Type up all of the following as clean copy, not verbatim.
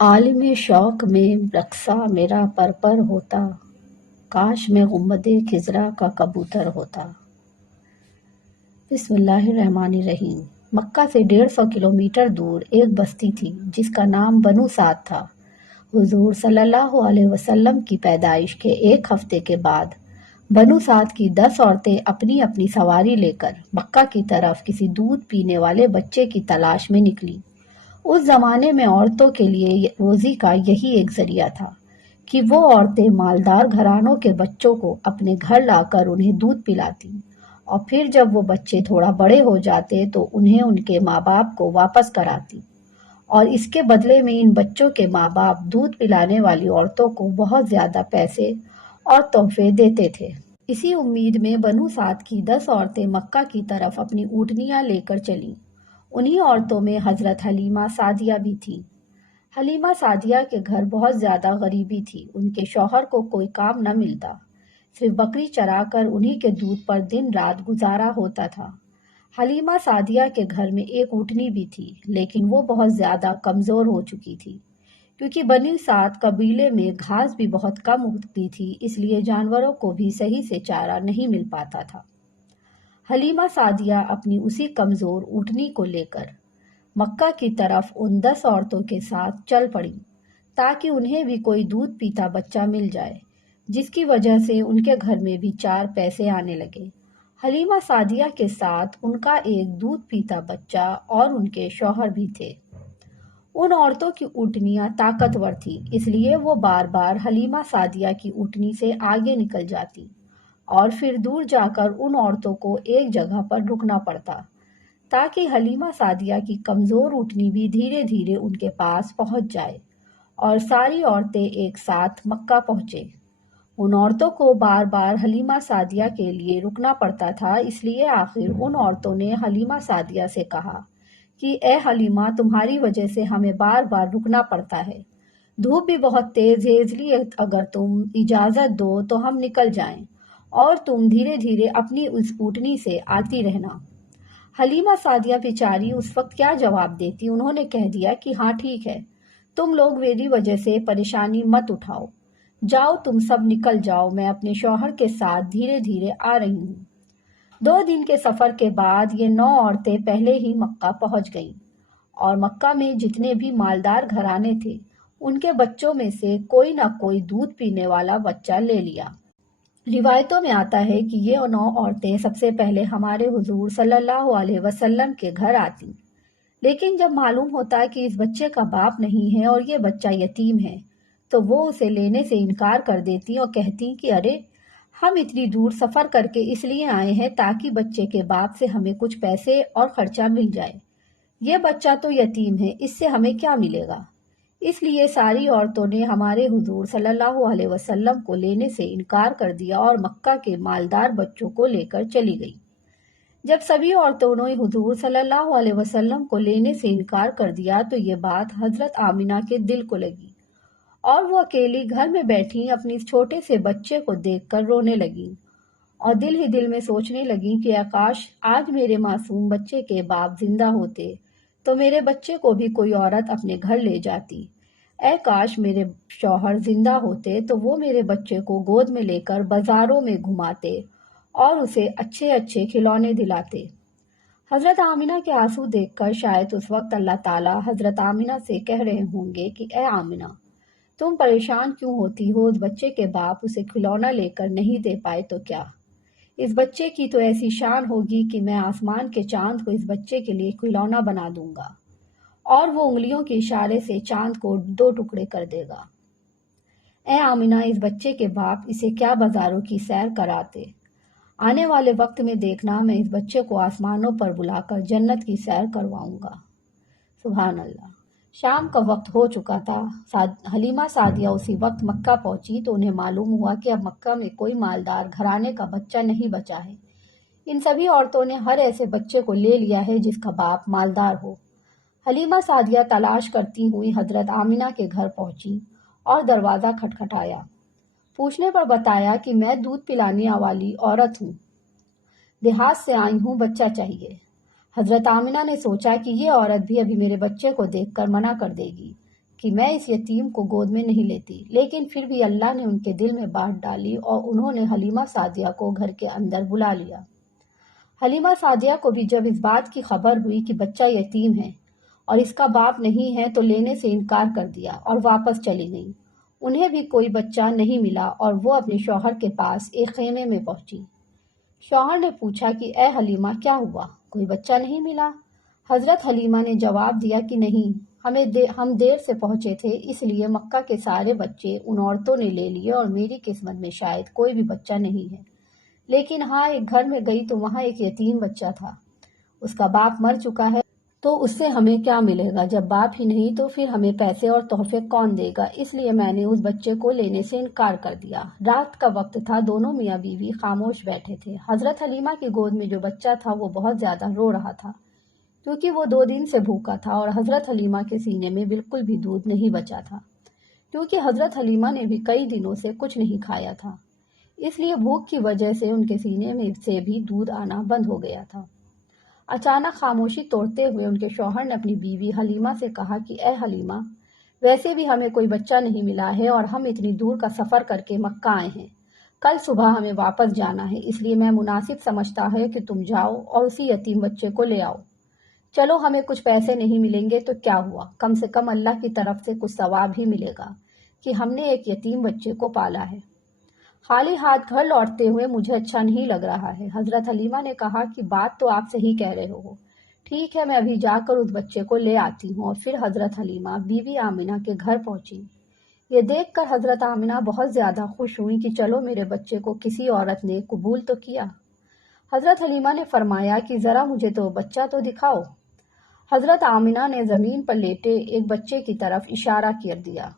عالم شوق میں رقصہ میرا پرپر ہوتا، کاش میں گنبد خضرا کا کبوتر ہوتا۔ بسم اللہ الرحمن الرحیم۔ مکہ سے 150 کلومیٹر دور ایک بستی تھی جس کا نام بنو سعد تھا۔ حضور صلی اللہ علیہ وسلم کی پیدائش کے ایک ہفتے کے بعد بنو سعد کی 10 عورتیں اپنی اپنی سواری لے کر مکہ کی طرف کسی دودھ پینے والے بچے کی تلاش میں نکلی۔ اس زمانے میں عورتوں کے لیے روزی کا یہی ایک ذریعہ تھا کہ وہ عورتیں مالدار گھرانوں کے بچوں کو اپنے گھر لا کر انہیں دودھ پلاتی، اور پھر جب وہ بچے تھوڑا بڑے ہو جاتے تو انہیں ان کے ماں باپ کو واپس کراتی، اور اس کے بدلے میں ان بچوں کے ماں باپ دودھ پلانے والی عورتوں کو بہت زیادہ پیسے اور تحفے دیتے تھے۔ اسی امید میں بنو سعد کی 10 عورتیں مکہ کی طرف اپنی اونٹنیاں لے کر چلیں۔ انہی عورتوں میں حضرت حلیمہ سعدیہ بھی تھیں۔ حلیمہ سعدیہ کے گھر بہت زیادہ غریبی تھی، ان کے شوہر کو کوئی کام نہ ملتا، صرف بکری چرا کر انہی کے دودھ پر دن رات گزارا ہوتا تھا۔ حلیمہ سعدیہ کے گھر میں ایک اونٹنی بھی تھی، لیکن وہ بہت زیادہ کمزور ہو چکی تھی، کیونکہ بنی سعد قبیلے میں گھاس بھی بہت کم اگتی تھی، اس لیے جانوروں کو بھی صحیح سے چارہ نہیں مل پاتا تھا۔ حلیمہ سعدیہ اپنی اسی کمزور اونٹنی کو لے کر مکہ کی طرف ان 10 عورتوں کے ساتھ چل پڑیں تاکہ انہیں بھی کوئی دودھ پیتا بچہ مل جائے، جس کی وجہ سے ان کے گھر میں بھی 4 پیسے آنے لگے۔ حلیمہ سعدیہ کے ساتھ ان کا ایک دودھ پیتا بچہ اور ان کے شوہر بھی تھے۔ ان عورتوں کی اونٹنیاں طاقتور تھیں، اس لیے وہ بار بار حلیمہ سعدیہ کی اونٹنی سے آگے نکل جاتی اور پھر دور جا کر ان عورتوں کو ایک جگہ پر رکنا پڑتا تاکہ حلیمہ سعدیہ کی کمزور اونٹنی بھی دھیرے دھیرے ان کے پاس پہنچ جائے اور ساری عورتیں ایک ساتھ مکہ پہنچے۔ ان عورتوں کو بار بار حلیمہ سعدیہ کے لیے رکنا پڑتا تھا، اس لیے آخر ان عورتوں نے حلیمہ سعدیہ سے کہا کہ اے حلیمہ، تمہاری وجہ سے ہمیں بار بار رکنا پڑتا ہے، دھوپ بھی بہت تیز ہے، اس لیے اگر تم اجازت دو تو ہم نکل جائیں اور تم دھیرے دھیرے اپنی اس اونٹنی سے آتی رہنا۔ حلیمہ سعدیہ بیچاری اس وقت کیا جواب دیتی، انہوں نے کہہ دیا کہ ہاں ٹھیک ہے، تم لوگ میری وجہ سے پریشانی مت اٹھاؤ، جاؤ تم سب نکل جاؤ، میں اپنے شوہر کے ساتھ دھیرے دھیرے آ رہی ہوں۔ 2 دن کے سفر کے بعد یہ 9 عورتیں پہلے ہی مکہ پہنچ گئیں، اور مکہ میں جتنے بھی مالدار گھرانے تھے ان کے بچوں میں سے کوئی نہ کوئی دودھ پینے والا بچہ لے لیا۔ روایتوں میں آتا ہے کہ یہ 9 عورتیں سب سے پہلے ہمارے حضور صلی اللہ علیہ وسلم کے گھر آتی، لیکن جب معلوم ہوتا کہ اس بچے کا باپ نہیں ہے اور یہ بچہ یتیم ہے تو وہ اسے لینے سے انکار کر دیتی اور کہتی کہ ارے، ہم اتنی دور سفر کر کے اس لیے آئے ہیں تاکہ بچے کے باپ سے ہمیں کچھ پیسے اور خرچہ مل جائے، یہ بچہ تو یتیم ہے، اس سے ہمیں کیا ملے گا۔ اس لیے ساری عورتوں نے ہمارے حضور صلی اللہ علیہ وسلم کو لینے سے انکار کر دیا اور مکہ کے مالدار بچوں کو لے کر چلی گئی۔ جب سبھی عورتوں نے حضور صلی اللہ علیہ وسلم کو لینے سے انکار کر دیا تو یہ بات حضرت آمنہ کے دل کو لگی، اور وہ اکیلی گھر میں بیٹھی اپنے اس چھوٹے سے بچے کو دیکھ کر رونے لگیں، اور دل ہی دل میں سوچنے لگیں کہ کاش آج میرے معصوم بچے کے باپ زندہ ہوتے تو میرے بچے کو بھی کوئی عورت اپنے گھر لے جاتی، اے کاش میرے شوہر زندہ ہوتے تو وہ میرے بچے کو گود میں لے کر بازاروں میں گھماتے اور اسے اچھے اچھے کھلونے دلاتے۔ حضرت آمنہ کے آنسو دیکھ کر شاید اس وقت اللہ تعالیٰ حضرت آمنہ سے کہہ رہے ہوں گے کہ اے آمنہ، تم پریشان کیوں ہوتی ہو، اس بچے کے باپ اسے کھلونا لے کر نہیں دے پائے تو کیا، اس بچے کی تو ایسی شان ہوگی کہ میں آسمان کے چاند کو اس بچے کے لیے کھلونا بنا دوں گا، اور وہ انگلیوں کے اشارے سے چاند کو 2 ٹکڑے کر دے گا۔ اے آمنہ، اس بچے کے باپ اسے کیا بازاروں کی سیر کراتے، آنے والے وقت میں دیکھنا میں اس بچے کو آسمانوں پر بلا کر جنت کی سیر کرواؤں گا۔ سبحان اللہ۔ شام کا وقت ہو چکا تھا۔ حلیمہ سعدیہ اسی وقت مکہ پہنچی تو انہیں معلوم ہوا کہ اب مکہ میں کوئی مالدار گھرانے کا بچہ نہیں بچا ہے۔ ان سبھی عورتوں نے ہر ایسے بچے کو لے لیا ہے جس کا باپ مالدار ہو۔ حلیمہ سعدیہ تلاش کرتی ہوئی حضرت آمنہ کے گھر پہنچی اور دروازہ کھٹکھٹایا۔ پوچھنے پر بتایا کہ میں دودھ پلانے والی عورت ہوں، دیہات سے آئی ہوں، بچہ چاہیے۔ حضرت آمنہ نے سوچا کہ یہ عورت بھی ابھی میرے بچے کو دیکھ کر منع کر دے گی، کہ میں اس یتیم کو گود میں نہیں لیتی، لیکن پھر بھی اللہ نے ان کے دل میں بات ڈالی اور انہوں نے حلیمہ سعدیہ کو گھر کے اندر بلا لیا۔ حلیمہ سعدیہ کو بھی جب اس بات کی خبر ہوئی کہ بچہ یتیم ہے اور اس کا باپ نہیں ہے تو لینے سے انکار کر دیا اور واپس چلی گئیں۔ انہیں بھی کوئی بچہ نہیں ملا اور وہ اپنے شوہر کے پاس ایک خیمے میں پہنچی۔ شوہر نے پوچھا کہ اے حلیمہ کیا ہوا، کوئی بچہ نہیں ملا؟ حضرت حلیمہ نے جواب دیا کہ نہیں، ہم دیر سے پہنچے تھے، اس لیے مکہ کے سارے بچے ان عورتوں نے لے لیے اور میری قسمت میں شاید کوئی بھی بچہ نہیں ہے۔ لیکن ہاں، ایک گھر میں گئی تو وہاں ایک یتیم بچہ تھا، اس کا باپ مر چکا ہے، تو اس سے ہمیں کیا ملے گا؟ جب باپ ہی نہیں تو پھر ہمیں پیسے اور تحفے کون دے گا؟ اس لیے میں نے اس بچے کو لینے سے انکار کر دیا۔ رات کا وقت تھا، دونوں میاں بیوی خاموش بیٹھے تھے۔ حضرت حلیمہ کی گود میں جو بچہ تھا وہ بہت زیادہ رو رہا تھا، کیونکہ وہ 2 دن سے بھوکا تھا، اور حضرت حلیمہ کے سینے میں بالکل بھی دودھ نہیں بچا تھا، کیونکہ حضرت حلیمہ نے بھی کئی دنوں سے کچھ نہیں کھایا تھا، اس لیے بھوک کی وجہ سے ان کے سینے میں سے بھی دودھ آنا بند ہو گیا تھا۔ اچانک خاموشی توڑتے ہوئے ان کے شوہر نے اپنی بیوی حلیمہ سے کہا کہ اے حلیمہ، ویسے بھی ہمیں کوئی بچہ نہیں ملا ہے اور ہم اتنی دور کا سفر کر کے مکہ آئے ہیں، کل صبح ہمیں واپس جانا ہے، اس لیے میں مناسب سمجھتا ہے کہ تم جاؤ اور اسی یتیم بچے کو لے آؤ۔ چلو، ہمیں کچھ پیسے نہیں ملیں گے تو کیا ہوا، کم سے کم اللہ کی طرف سے کچھ ثواب ہی ملے گا کہ ہم نے ایک یتیم بچے کو پالا ہے۔ خالی ہاتھ گھر لوٹتے ہوئے مجھے اچھا نہیں لگ رہا ہے۔ حضرت حلیمہ نے کہا کہ بات تو آپ صحیح کہہ رہے ہو، ٹھیک ہے، میں ابھی جا کر اس بچے کو لے آتی ہوں۔ اور پھر حضرت حلیمہ بیوی آمنہ کے گھر پہنچی۔ یہ دیکھ کر حضرت آمنہ بہت زیادہ خوش ہوئی کہ چلو، میرے بچے کو کسی عورت نے قبول تو کیا۔ حضرت حلیمہ نے فرمایا کہ ذرا مجھے تو بچہ تو دکھاؤ۔ حضرت آمنہ نے زمین پر لیٹے ایک بچے کی طرف اشارہ کر دیا۔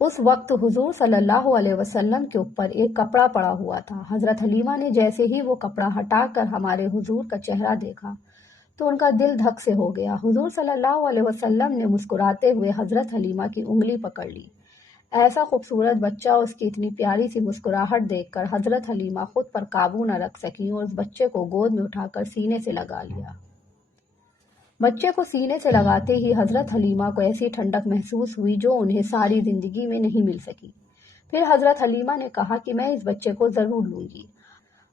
اس وقت حضور صلی اللہ علیہ وسلم کے اوپر ایک کپڑا پڑا ہوا تھا۔ حضرت حلیمہ نے جیسے ہی وہ کپڑا ہٹا کر ہمارے حضور کا چہرہ دیکھا تو ان کا دل دھک سے ہو گیا۔ حضور صلی اللہ علیہ وسلم نے مسکراتے ہوئے حضرت حلیمہ کی انگلی پکڑ لی۔ ایسا خوبصورت بچہ، اس کی اتنی پیاری سی مسکراہٹ دیکھ کر حضرت حلیمہ خود پر قابو نہ رکھ سکیں اور اس بچے کو گود میں اٹھا کر سینے سے لگا لیا۔ بچے کو سینے سے لگاتے ہی حضرت حلیمہ کو ایسی ٹھنڈک محسوس ہوئی جو انہیں ساری زندگی میں نہیں مل سکی۔ پھر حضرت حلیمہ نے کہا کہ میں اس بچے کو ضرور لوں گی۔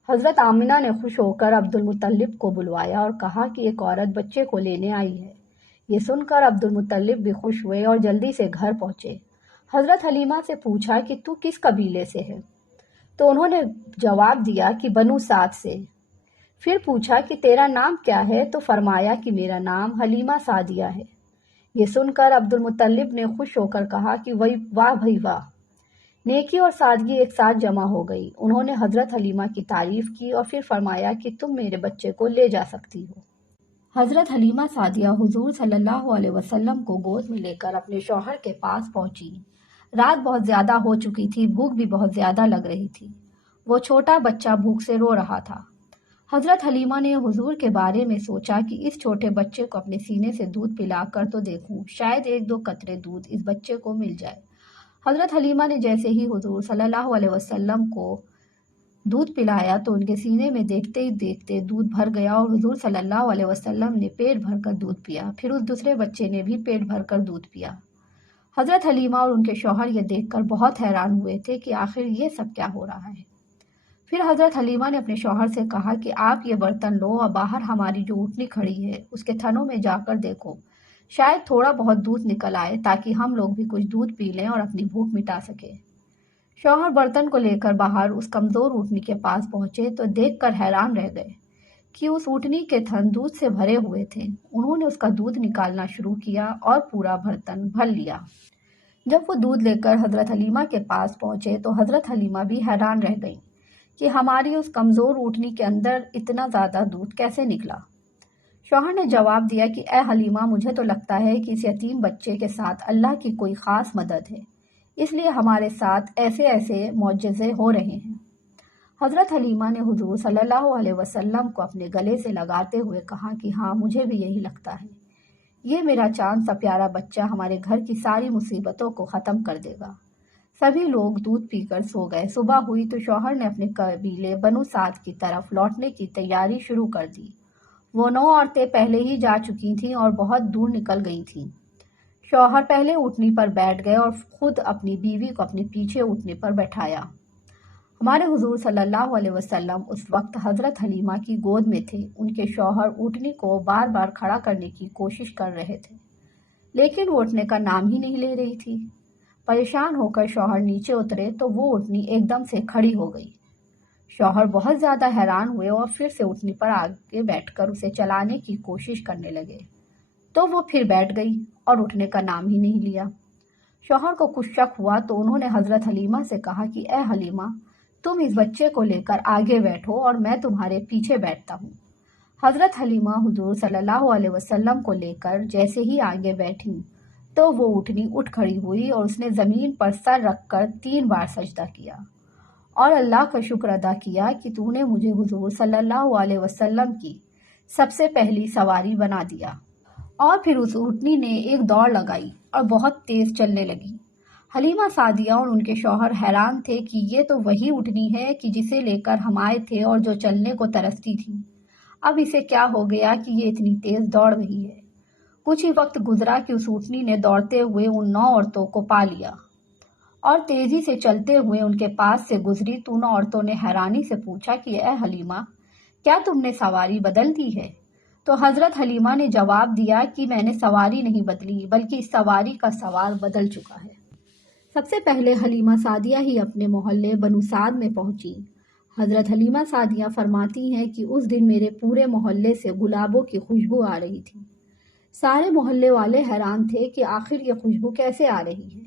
حضرت آمنہ نے خوش ہو کر عبد المطلب کو بلوایا اور کہا کہ ایک عورت بچے کو لینے آئی ہے۔ یہ سن کر عبد المطلب بھی خوش ہوئے اور جلدی سے گھر پہنچے۔ حضرت حلیمہ سے پوچھا کہ تو کس قبیلے سے ہے؟ تو انہوں نے جواب دیا کہ بنو سعد سے۔ پھر پوچھا کہ تیرا نام کیا ہے؟ تو فرمایا کہ میرا نام حلیمہ سعدیہ ہے۔ یہ سن کر عبد المطلب نے خوش ہو کر کہا کہ واہ بھائی واہ، نیکی اور سادگی ایک ساتھ جمع ہو گئی۔ انہوں نے حضرت حلیمہ کی تعریف کی اور پھر فرمایا کہ تم میرے بچے کو لے جا سکتی ہو۔ حضرت حلیمہ سعدیہ حضور صلی اللہ علیہ وسلم کو گود میں لے کر اپنے شوہر کے پاس پہنچی۔ رات بہت زیادہ ہو چکی تھی، بھوک بھی بہت زیادہ لگ رہی تھی۔ وہ چھوٹا بچہ بھوک سے رو رہا تھا۔ حضرت حلیمہ نے حضور کے بارے میں سوچا کہ اس چھوٹے بچے کو اپنے سینے سے دودھ پلا کر تو دیکھوں، شاید 1-2 قطرے دودھ اس بچے کو مل جائے۔ حضرت حلیمہ نے جیسے ہی حضور صلی اللہ علیہ وسلم کو دودھ پلایا تو ان کے سینے میں دیکھتے ہی دیکھتے دودھ بھر گیا اور حضور صلی اللہ علیہ وسلم نے پیٹ بھر کر دودھ پیا۔ پھر اس دوسرے بچے نے بھی پیٹ بھر کر دودھ پیا۔ حضرت حلیمہ اور ان کے شوہر یہ دیکھ کر بہت حیران ہوئے تھے کہ آخر یہ سب کیا ہو رہا ہے۔ پھر حضرت حلیمہ نے اپنے شوہر سے کہا کہ آپ یہ برتن لو اور باہر ہماری جو اونٹنی کھڑی ہے اس کے تھنوں میں جا کر دیکھو، شاید تھوڑا بہت دودھ نکل آئے تاکہ ہم لوگ بھی کچھ دودھ پی لیں اور اپنی بھوک مٹا سکیں۔ شوہر برتن کو لے کر باہر اس کمزور اونٹنی کے پاس پہنچے تو دیکھ کر حیران رہ گئے کہ اس اونٹنی کے تھن دودھ سے بھرے ہوئے تھے۔ انہوں نے اس کا دودھ نکالنا شروع کیا اور پورا برتن بھر لیا۔ جب وہ دودھ لے کر حضرت حلیمہ کے پاس پہنچے تو حضرت حلیمہ بھی حیران رہ گئیں کہ ہماری اس کمزور اونٹنی کے اندر اتنا زیادہ دودھ کیسے نکلا۔ شوہر نے جواب دیا کہ اے حلیمہ، مجھے تو لگتا ہے کہ اس یتیم بچے کے ساتھ اللہ کی کوئی خاص مدد ہے، اس لیے ہمارے ساتھ ایسے معجزے ہو رہے ہیں۔ حضرت حلیمہ نے حضور صلی اللہ علیہ وسلم کو اپنے گلے سے لگاتے ہوئے کہا کہ ہاں، مجھے بھی یہی لگتا ہے، یہ میرا چاند سا پیارا بچہ ہمارے گھر کی ساری مصیبتوں کو ختم کر دے گا۔ سبھی لوگ دودھ پی کر سو گئے۔ صبح ہوئی تو شوہر نے اپنے قبیلے بنو سعد کی طرف لوٹنے کی تیاری شروع کر دی۔ وہ 9 عورتیں پہلے ہی جا چکی تھیں اور بہت دور نکل گئی تھیں۔ شوہر پہلے اونٹنی پر بیٹھ گئے اور خود اپنی بیوی کو اپنے پیچھے اونٹنی پر بٹھایا۔ ہمارے حضور صلی اللہ علیہ وسلم اس وقت حضرت حلیمہ کی گود میں تھے۔ ان کے شوہر اونٹنی کو بار بار کھڑا کرنے کی کوشش کر رہے تھے، لیکن وہ اٹھنے کا نام ہی نہیں لے رہی تھی۔ پریشان ہو کر شوہر نیچے اترے تو وہ اونٹنی ایک دم سے کھڑی ہو گئی۔ شوہر بہت زیادہ حیران ہوئے اور پھر سے اونٹنی پر آگے بیٹھ کر اسے چلانے کی کوشش کرنے لگے، تو وہ پھر بیٹھ گئی اور اٹھنے کا نام ہی نہیں لیا۔ شوہر کو کچھ شک ہوا تو انہوں نے حضرت حلیمہ سے کہا کہ اے حلیمہ، تم اس بچے کو لے کر آگے بیٹھو اور میں تمہارے پیچھے بیٹھتا ہوں۔ حضرت حلیمہ حضور صلی اللہ علیہ وسلم کو لے کر جیسے ہی آگے بیٹھیں تو وہ اونٹنی اٹھ کھڑی ہوئی اور اس نے زمین پر سر رکھ کر 3 بار سجدہ کیا اور اللہ کا شکر ادا کیا کہ تو نے مجھے حضور صلی اللہ علیہ وسلم کی سب سے پہلی سواری بنا دیا۔ اور پھر اس اونٹنی نے ایک دوڑ لگائی اور بہت تیز چلنے لگی۔ حلیمہ سعدیہ اور ان کے شوہر حیران تھے کہ یہ تو وہی اونٹنی ہے کہ جسے لے کر ہم آئے تھے اور جو چلنے کو ترستی تھی، اب اسے کیا ہو گیا کہ یہ اتنی تیز دوڑ رہی ہے۔ کچھ ہی وقت گزرا کہ اس اونٹنی نے دوڑتے ہوئے ان 9 عورتوں کو پا لیا اور تیزی سے چلتے ہوئے ان کے پاس سے گزری تو ان عورتوں نے حیرانی سے پوچھا کہ اے حلیمہ، کیا تم نے سواری بدل دی ہے؟ تو حضرت حلیمہ نے جواب دیا کہ میں نے سواری نہیں بدلی بلکہ اس سواری کا سوار بدل چکا ہے۔ سب سے پہلے حلیمہ سعدیہ ہی اپنے محلے بنو سعد میں پہنچی۔ حضرت حلیمہ سعدیہ فرماتی ہیں کہ اس دن میرے پورے محلے سے گلابوں کی خوشبو آ رہی تھی۔ سارے محلے والے حیران تھے کہ آخر یہ خوشبو کیسے آ رہی ہے۔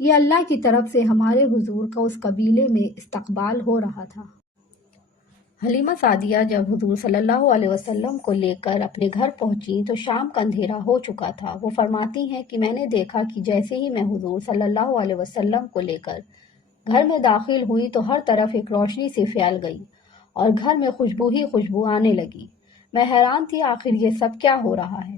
یہ اللہ کی طرف سے ہمارے حضور کا اس قبیلے میں استقبال ہو رہا تھا۔ حلیمہ سعدیہ جب حضور صلی اللہ علیہ وسلم کو لے کر اپنے گھر پہنچی تو شام کا اندھیرا ہو چکا تھا۔ وہ فرماتی ہیں کہ میں نے دیکھا کہ جیسے ہی میں حضور صلی اللہ علیہ وسلم کو لے کر گھر میں داخل ہوئی تو ہر طرف ایک روشنی سی پھیل گئی اور گھر میں خوشبو ہی خوشبو آنے لگی۔ میں حیران تھی آخر یہ سب کیا ہو رہا ہے۔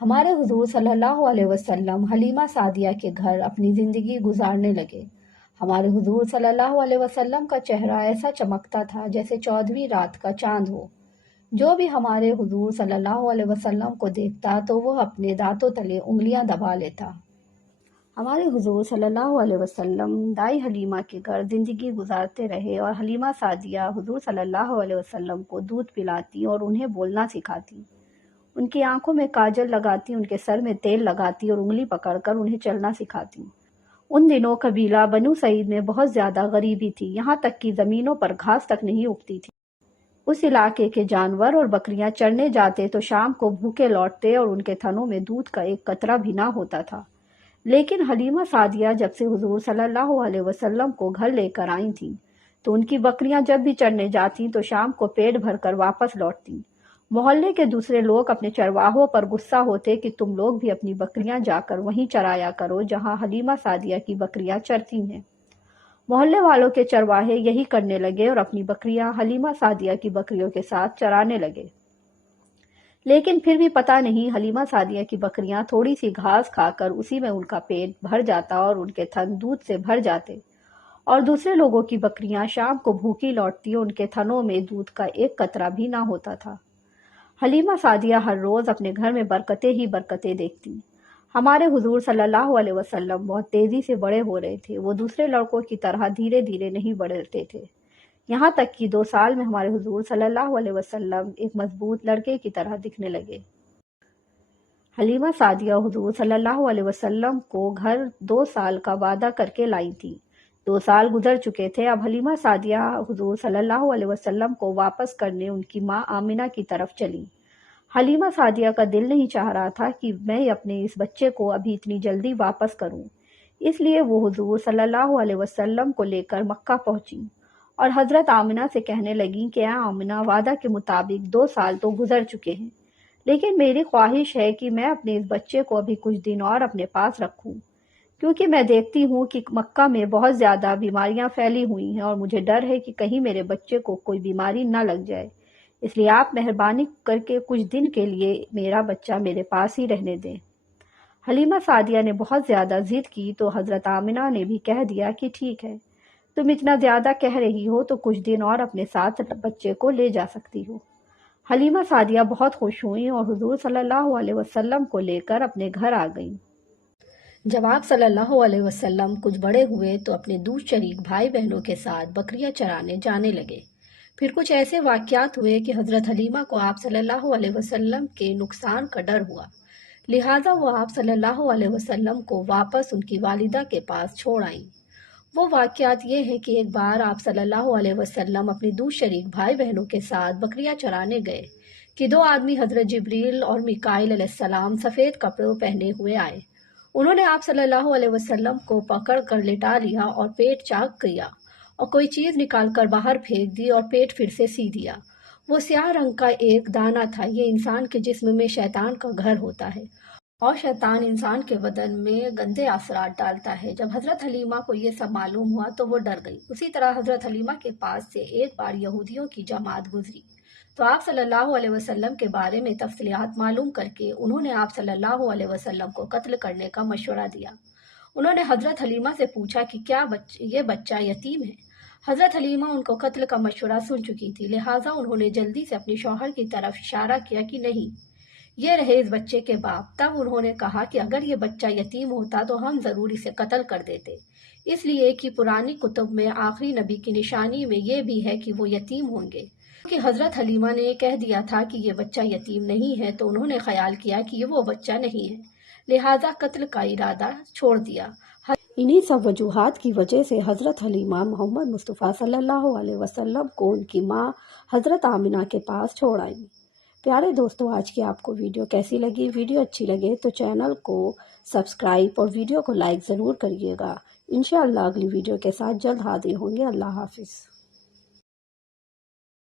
ہمارے حضور صلی اللہ علیہ وسلم حلیمہ سعدیہ کے گھر اپنی زندگی گزارنے لگے۔ ہمارے حضور صلی اللہ علیہ وسلم کا چہرہ ایسا چمکتا تھا جیسے 14ویں رات کا چاند ہو۔ جو بھی ہمارے حضور صلی اللہ علیہ وسلم کو دیکھتا تو وہ اپنے دانتوں تلے انگلیاں دبا لیتا۔ ہمارے حضور صلی اللہ علیہ وسلم دائی حلیمہ کے گھر زندگی گزارتے رہے اور حلیمہ سعدیہ حضور صلی اللہ علیہ وسلم کو دودھ پلاتی اور انہیں بولنا سکھاتی، ان کی آنکھوں میں کاجل لگاتی، ان کے سر میں تیل لگاتی اور انگلی پکڑ کر انہیں چلنا سکھاتی۔ ان دنوں قبیلہ بنو سعید میں بہت زیادہ غریبی تھی، یہاں تک کہ زمینوں پر گھاس تک نہیں اگتی تھی۔ اس علاقے کے جانور اور بکریاں چرنے جاتے تو شام کو بھوکے لوٹتے اور ان کے تھنوں میں دودھ کا ایک قطرہ بھی نہ ہوتا تھا۔ لیکن حلیمہ سعدیہ جب سے حضور صلی اللہ علیہ وسلم کو گھر لے کر آئی تھیں تو ان کی بکریاں جب بھی چرنے جاتی تو شام کو پیٹ بھر کر واپس لوٹتی۔ محلے کے دوسرے لوگ اپنے چرواہوں پر غصہ ہوتے کہ تم لوگ بھی اپنی بکریاں جا کر وہیں چرایا کرو جہاں حلیمہ سعدیہ کی بکریاں چرتی ہیں۔ محلے والوں کے چرواہے یہی کرنے لگے اور اپنی بکریاں حلیمہ سعدیہ کی بکریوں کے ساتھ چرانے لگے۔ لیکن پھر بھی پتہ نہیں حلیمہ سعدیہ کی بکریاں تھوڑی سی گھاس کھا کر اسی میں ان کا پیٹ بھر جاتا اور ان کے تھن دودھ سے بھر جاتے، اور دوسرے لوگوں کی بکریاں شام کو بھوکی لوٹتی اور ان کے تھنوں میں دودھ کا ایک قطرہ بھی نہ ہوتا تھا۔ حلیمہ سعدیہ ہر روز اپنے گھر میں برکتیں ہی برکتیں دیکھتی۔ ہمارے حضور صلی اللہ علیہ وسلم بہت تیزی سے بڑے ہو رہے تھے، وہ دوسرے لڑکوں کی طرح دھیرے دھیرے نہیں بڑھتے تھے، یہاں تک کہ 2 سال میں ہمارے حضور صلی اللہ علیہ وسلم ایک مضبوط لڑکے کی طرح دکھنے لگے۔ حلیمہ سعدیہ حضور صلی اللہ علیہ وسلم کو گھر 2 سال کا وعدہ کر کے لائی تھی۔ 2 سال گزر چکے تھے، اب حلیمہ سعدیہ حضور صلی اللہ علیہ وسلم کو واپس کرنے ان کی ماں آمنہ کی طرف چلی۔ حلیمہ سعدیہ کا دل نہیں چاہ رہا تھا کہ میں اپنے اس بچے کو ابھی اتنی جلدی واپس کروں، اس لیے وہ حضور صلی اللہ علیہ وسلم کو لے کر مکہ پہنچی اور حضرت آمنہ سے کہنے لگیں کہ اے آمنہ، وعدہ کے مطابق 2 سال تو گزر چکے ہیں، لیکن میری خواہش ہے کہ میں اپنے اس بچے کو ابھی کچھ دن اور اپنے پاس رکھوں، کیونکہ میں دیکھتی ہوں کہ مکہ میں بہت زیادہ بیماریاں پھیلی ہوئی ہیں اور مجھے ڈر ہے کہ کہیں میرے بچے کو کوئی بیماری نہ لگ جائے، اس لیے آپ مہربانی کر کے کچھ دن کے لیے میرا بچہ میرے پاس ہی رہنے دیں۔ حلیمہ سعدیہ نے بہت زیادہ ضد کی تو حضرت آمنہ نے بھی کہہ دیا کہ ٹھیک ہے، تم اتنا زیادہ کہہ رہی ہو تو کچھ دن اور اپنے ساتھ بچے کو لے جا سکتی ہو۔ حلیمہ سعدیہ بہت خوش ہوئیں اور حضور صلی اللہ علیہ وسلم کو لے کر اپنے گھر آ گئیں۔ جب آپ صلی اللہ علیہ وسلم کچھ بڑے ہوئے تو اپنے دوست شریک بھائی بہنوں کے ساتھ بکریاں چرانے جانے لگے۔ پھر کچھ ایسے واقعات ہوئے کہ حضرت حلیمہ کو آپ صلی اللہ علیہ وسلم کے نقصان کا ڈر ہوا، لہٰذا وہ آپ صلی اللہ علیہ وسلم کو واپس ان کی والدہ کے پاس چھوڑ آئیں۔ وہ واقعات یہ ہیں کہ ایک بار آپ صلی اللہ علیہ وسلم اپنے دوست شریک بھائی بہنوں کے ساتھ بکریاں چرانے گئے کہ دو آدمی حضرت جبریل اور میکائیل علیہ السلام سفید کپڑوں پہنے ہوئے آئے۔ انہوں نے آپ صلی اللہ علیہ وسلم کو پکڑ کر لٹا لیا اور پیٹ چاک کیا اور کوئی چیز نکال کر باہر پھینک دی اور پیٹ پھر سے سی دیا۔ وہ سیاہ رنگ کا ایک دانہ تھا۔ یہ انسان کے جسم میں شیطان کا گھر ہوتا ہے اور شیطان انسان کے بدن میں گندے اثرات ڈالتا ہے۔ جب حضرت حلیمہ کو یہ سب معلوم ہوا تو وہ ڈر گئی۔ اسی طرح حضرت حلیمہ کے پاس سے ایک بار یہودیوں کی جماعت گزری تو آپ صلی اللہ علیہ وسلم کے بارے میں تفصیلات معلوم کر کے انہوں نے آپ صلی اللہ علیہ وسلم کو قتل کرنے کا مشورہ دیا۔ انہوں نے حضرت حلیمہ سے پوچھا کہ کیا یہ بچہ یتیم ہے؟ حضرت حلیمہ ان کو قتل کا مشورہ سن چکی تھی، لہٰذا انہوں نے جلدی سے اپنے شوہر کی طرف اشارہ کیا کہ نہیں، یہ رہے اس بچے کے باپ۔ تب انہوں نے کہا کہ اگر یہ بچہ یتیم ہوتا تو ہم ضرور اسے قتل کر دیتے، اس لیے کہ پرانی کتب میں آخری نبی کی نشانی میں یہ بھی ہے کہ وہ یتیم ہوں گے۔ کہ حضرت حلیمہ نے کہہ دیا تھا کہ یہ بچہ یتیم نہیں ہے تو انہوں نے خیال کیا کہ یہ وہ بچہ نہیں ہے، لہٰذا قتل کا ارادہ چھوڑ دیا۔ انہی سب وجوہات کی وجہ سے حضرت حلیمہ محمد مصطفیٰ صلی اللہ علیہ وسلم کو ان کی ماں حضرت آمنہ کے پاس چھوڑ آئیں۔ پیارے دوستو، آج کی آپ کو ویڈیو کیسی لگی؟ ویڈیو اچھی لگے تو چینل کو سبسکرائب اور ویڈیو کو لائک ضرور کریے گا۔ انشاءاللہ اگلی ویڈیو کے ساتھ جلد حاضر ہوں گے۔ اللہ حافظ۔